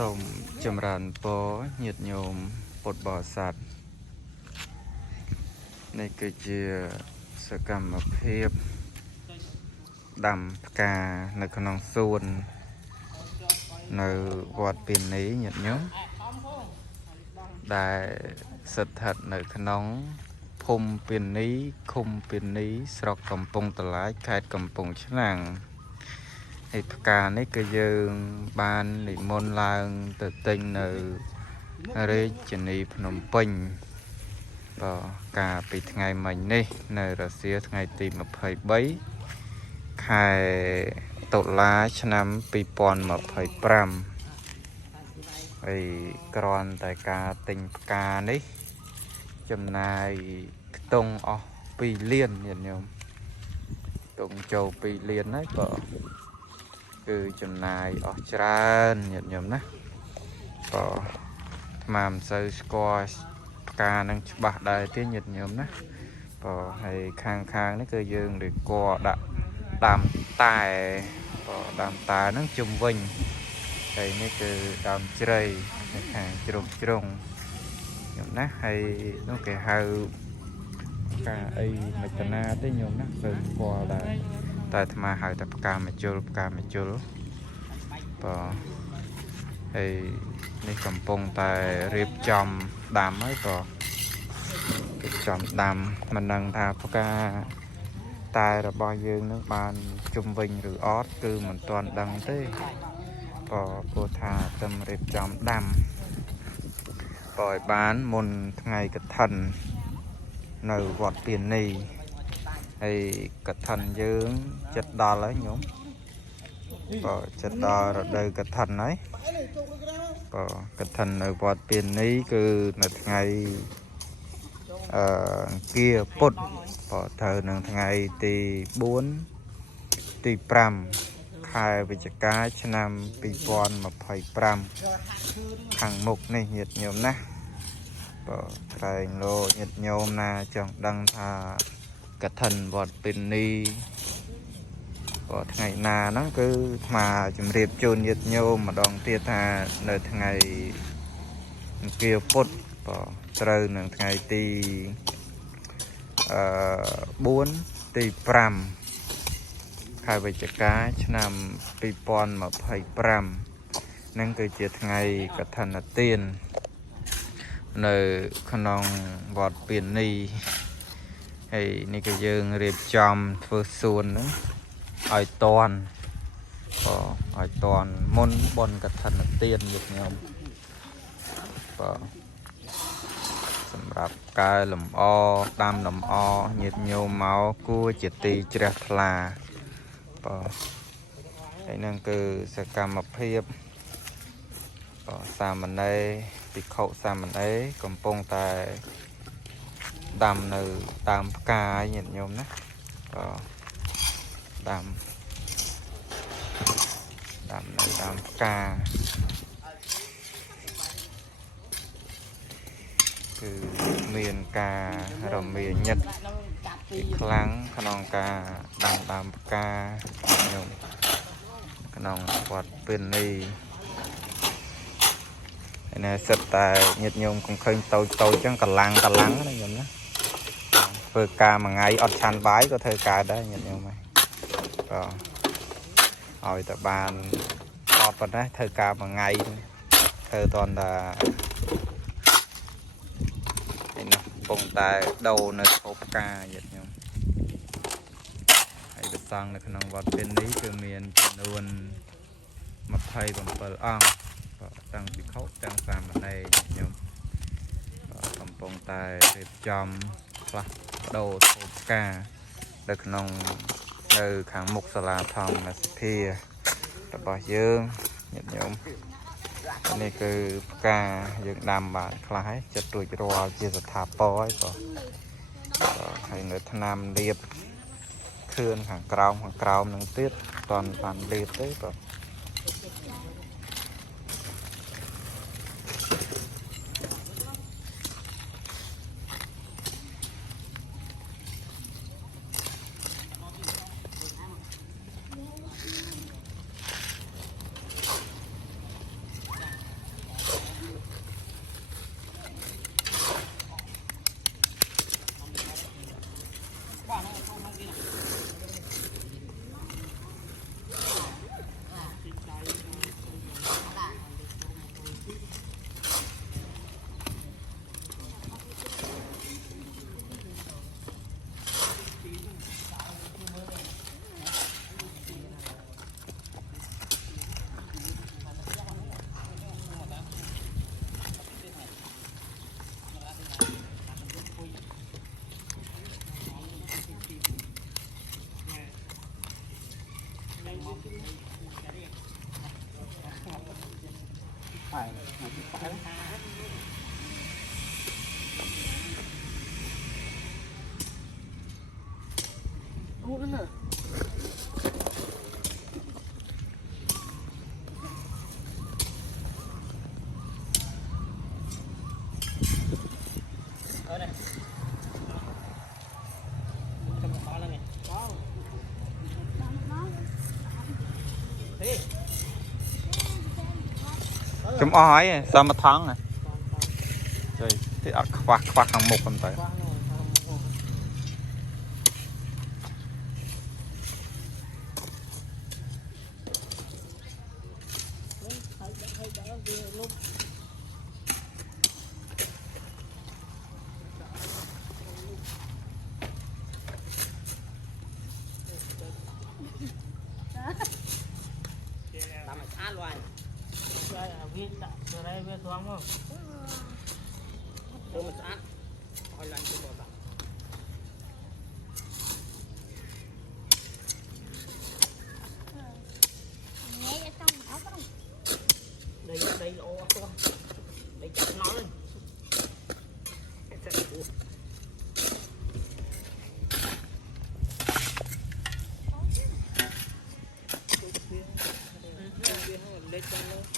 សូមចម្រើនពរញាតិញោមពុទ្ធបរិស័ទនេះគឺជាសកម្មភាពដាំផ្កានៅក្នុងសួននៅវត្តពានីញាតិញោមដែលស្ថិតនៅក្នុងភូមិពានីឃុំពានីស្រុកកំពង់តឡាយខេត្តកំពង់ឆ្នាំងហើយផ្កានេះគឺយើងបាននិមន្តឡើងទៅទិញនៅរាជធានីភ្នំពេញកាលពីថ្ងៃមិញនេះនៅរសៀលថ្ងៃទី23ខែតុលាឆ្នាំ2025ហើយគ្រាន់តែការទិញផ្កានេះចំណាយខ្ទង់អស់2លានញាតិញោមខ្ទង់ចូល2លានហើយគឺចំណាយអស់ច្រើនញាតិញោមណាថ្មមិនសូវស្គាល់ផ្កានឹងច្បាស់ដែរទេញាតិញោមណាហើយខាងនេះគឺយើងឬក៏ដាក់ដើមតែដើមតែនឹងជុំវិញហើយនេះគឺដើមជ្រៃនៅខាងជ្រុងញោមណាហើយនោះគេហៅផ្កាអីមកតាណាទេញោមណាសូវស្គាល់ដែរតែអាត្មាហៅតែផ្កាមជុលហើយនេះកំពុងតែរៀបចំដាំហើយរៀបចំដាំមិនដឹងថាផ្កាតែរបស់យើងនឹងបានជុំវិញឬអត់គឺមិនទាន់ដឹងទេព្រោះថាតែរៀបចំដាំឲ្យបានមុនថ្ងៃកឋិននៅវត្តពានីហើយកឋិនយើងចិត្តដល់ហើយញោមចិត្តដល់រដូវកឋិនហើយកឋិននៅវត្តពានីគឺនៅថ្ងៃអង្គារពុទ្ធត្រូវនឹងថ្ងៃទី4ទី5ខែវិច្ឆិកាឆ្នាំ2025ខាងមុខនេះញាតិញោមណាក្រែងលោញាតិញោមណាចង់ដឹងថាកឋិនវត្តពានីថ្ងៃណាហ្នឹងគឺមកជម្រាបជូនញាតិញោមម្ដងទៀតថានៅថ្ងៃអង្គារពុទ្ធត្រូវនឹងថ្ងៃទី4ទី5ខែវិច្ឆិកាឆ្នាំ2025នឹងគឺជាថ្ងៃកឋិនទាននៅក្នុងវត្តពានីហើយនេះក៏យើងរៀបចំធ្វើសួនហ្នឹងឲ្យតាន់មុនបុណ្យកឋិនទានញាតិញោមសម្រាប់កែលម្អដាំលម្អញាតិញោមមកគួរជាទីជ្រះថ្លាហើយនឹងគឺសកម្មភាពសាមណេរភិក្ខុសាមណេរកំពុងតែដាំនៅតាមផ្កាញាតិញោមណាដាំនៅតាមផ្កាគឺមានការរមាញឹកខ្លាំងក្នុងការដាំដើមផ្កាញោមក្នុងវត្តពានីហើយណែសិតតែញាតិញោមកុំឃើញតូចចឹងកម្លាំងណាញោមណាធ្វើការមួយថ្ងៃអត់ឆាន់បាយក៏ធ្វើការដែរញាតិញោមហើយឲ្យតែបានអត់ប៉ុណ្ណេះធ្វើការមួយថ្ងៃធ្វើតន់តានេះណាកំពុងតែដូរនៅថោផ្កាញាតិញោមហើយព្រះសង្ឃនៅក្នុងវត្តពានីគឺមានចំនួន27អង្គទាំងភិក្ខុទាំងសាមណេរញាតិញោមកំពុងតែរៀបចំផ្លាស់ប្ដូរថោផ្កានៅក្នុងនៅខាងមុខសាលាធម្មសភារបស់យើងញាតិញោមនេះគឺផ្កាយើងដាំបានខ្លះហើយចិត្តរួចរាល់ជាស្ថាពរហើយនៅថ្នាំលាបខឿនខាងក្រោមនឹងទៀតតន់បានលាបទេ phải phải ô nữa nè ở đây cầm to lên nè có đi chúng ói sao mà thoáng này rồi thì ở khoác hàng một còn tới làm mà sát loài viết từ đây viết thoáng không từ mà sát hỏi lần cho bọn đây đây lỗ con đây chặt nó lên lên